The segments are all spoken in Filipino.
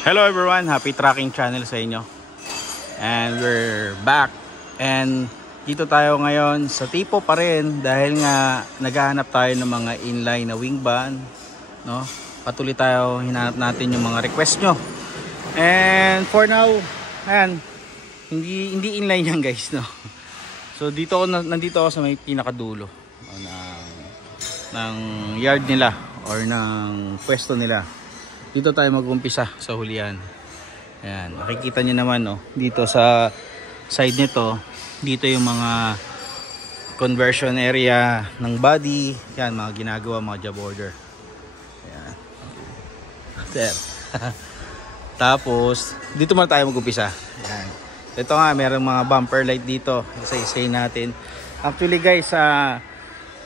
Hello everyone, happy tracking channel sa inyo. And we're back. And dito tayo ngayon sa tipo pa rin dahil nga naghahanap tayo ng mga inline na wing van, no? Patuloy tayo hinanap natin yung mga request nyo. And for now, ayan, hindi inline yan guys, no. So nandito ako sa may pinakadulo ng yard nila or ng pwesto nila. Dito tayo mag-umpisa sa hulihan. Ayan, makikita nyo naman, no, dito sa side nito, dito yung mga conversion area ng body. Yan, mga ginagawa, mga job order. Ayan. Sir. Tapos, dito muna tayo mag-umpisa. Ayan. Ito nga, merong mga bumper light dito. Isa-isay natin. Actually guys,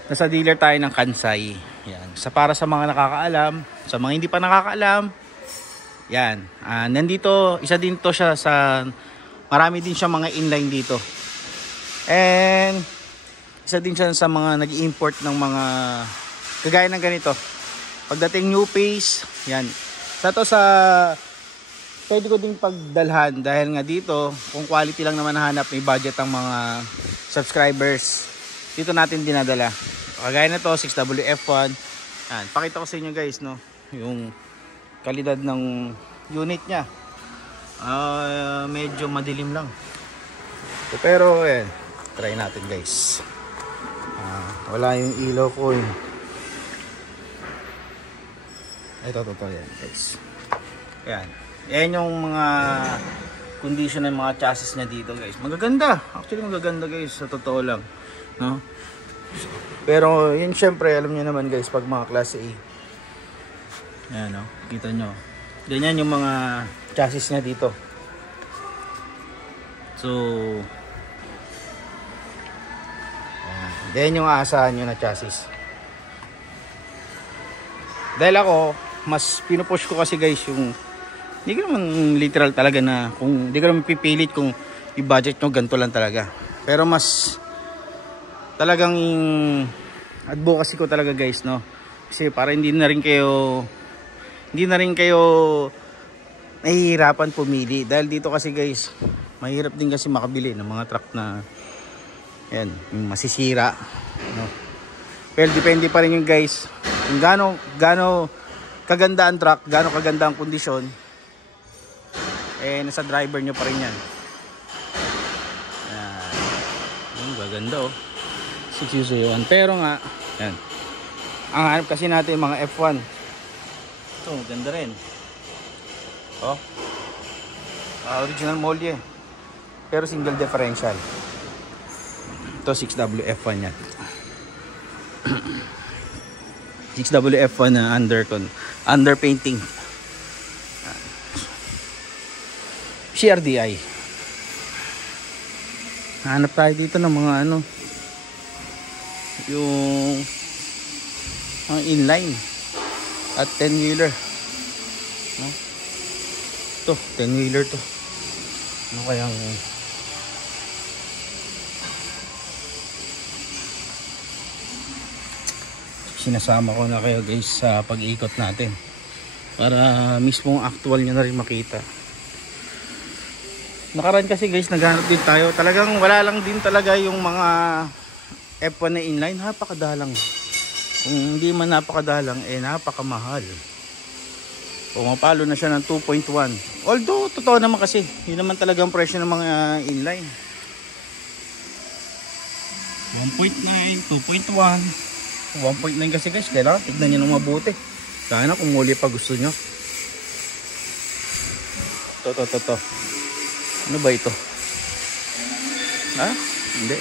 nasa dealer tayo ng Kansai. Yan. Para sa mga nakakaalam, sa mga hindi pa nakakaalam, yan. Nandito, isa din to siya sa, marami din siya mga inline dito. And, isa din siya sa mga nag-import ng mga, kagaya ng ganito. Pagdating new pace, yan. Pwede ko din pagdalhan dahil nga dito, kung quality lang naman hanap, may budget ang mga subscribers. Dito natin dinadala. Kagaya na to, 6WF1. Yan, pakita ko sa inyo guys, no, yung kalidad ng unit niya. Medyo madilim lang. Pero ayan, try natin guys. Wala yung ilaw ko. Ito yan guys. Ayan. Ayan yung mga condition ng mga chassis niya dito guys. Magaganda. Actually magaganda guys, sa totoo lang, no? Pero yun syempre, alam niyo naman guys, pag mga klase A. Ayan, no? Kita nyo. Ganyan yung mga chassis niya dito. So, ganyan yung aasahan nyo na chassis. Dahil ako, mas pinupush ko kasi guys yung, hindi ko naman literal talaga na, kung hindi ko naman pipilit kung i-budget nyo, ganito lang talaga. Pero mas talagang advocacy ko talaga guys, no, kasi para hindi na rin kayo nahihirapan pumili. Dahil dito kasi guys, mahirap din kasi makabili ng mga truck na yan, yung masisira, no? Well, depende pa rin yung guys kung gaano kaganda ang truck, gaano kaganda ang kondisyon, nasa driver nyo pa rin yan. Gaganda, oh. 601. Pero nga, yan. Ang hanap kasi natin mga F1. Ito, ganda rin. Oh. Original molye. Pero single differential. Ito 6WF1 yan. 6WF1 na under painting. CRDI. Hanap tayo dito ng mga yung inline at 10-wheeler, no? Ito 10-wheeler to. Ano kayang sinasama ko na kayo guys sa pag-ikot natin para mismong actual nyo na rin makita. Nakaraan kasi guys, naghanap din tayo. Talagang wala lang din talaga yung mga F1 na inline. Napakadalang. Kung hindi man napakadalang, napakamahal. Pumapalo na siya ng 2.1. Although, totoo naman kasi, yun naman talagang presyo ng mga inline. 1.9, 2.1, 1.9 kasi guys, kailangan tignan nyo ng mabuti. Sana kung muli pa gusto nyo. Ito. Ano ba ito? Hindi.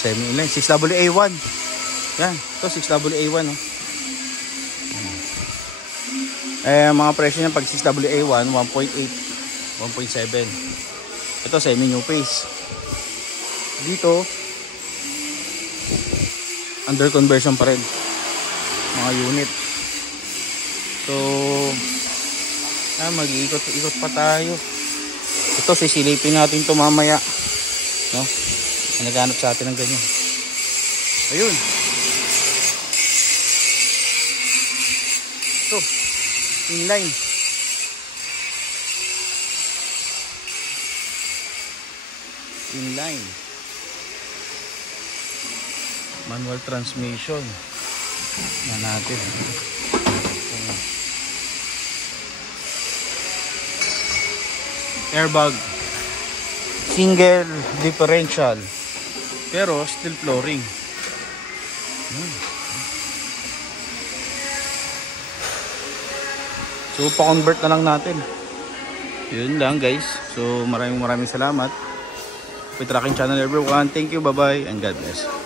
Semi-inline. 6WA1. Yan. Ito 6WA1. Oh. Mga presyo niya pag 6WA1, 1.8, 1.7. Ito semi-new pace. Dito, under conversion pa rin. Mga unit. So, mag-iikot pa tayo. Ito, sisilipin natin ito mamaya, no? Naghanap sa atin ng ganyan. Ayun. Ito, inline. inline. Manual transmission na natin. Airbag, single differential, pero steel flooring. So pa-convert na lang natin. Yun lang guys. So maraming salamat. With Tracking Channel everyone. Thank you, bye bye and God bless.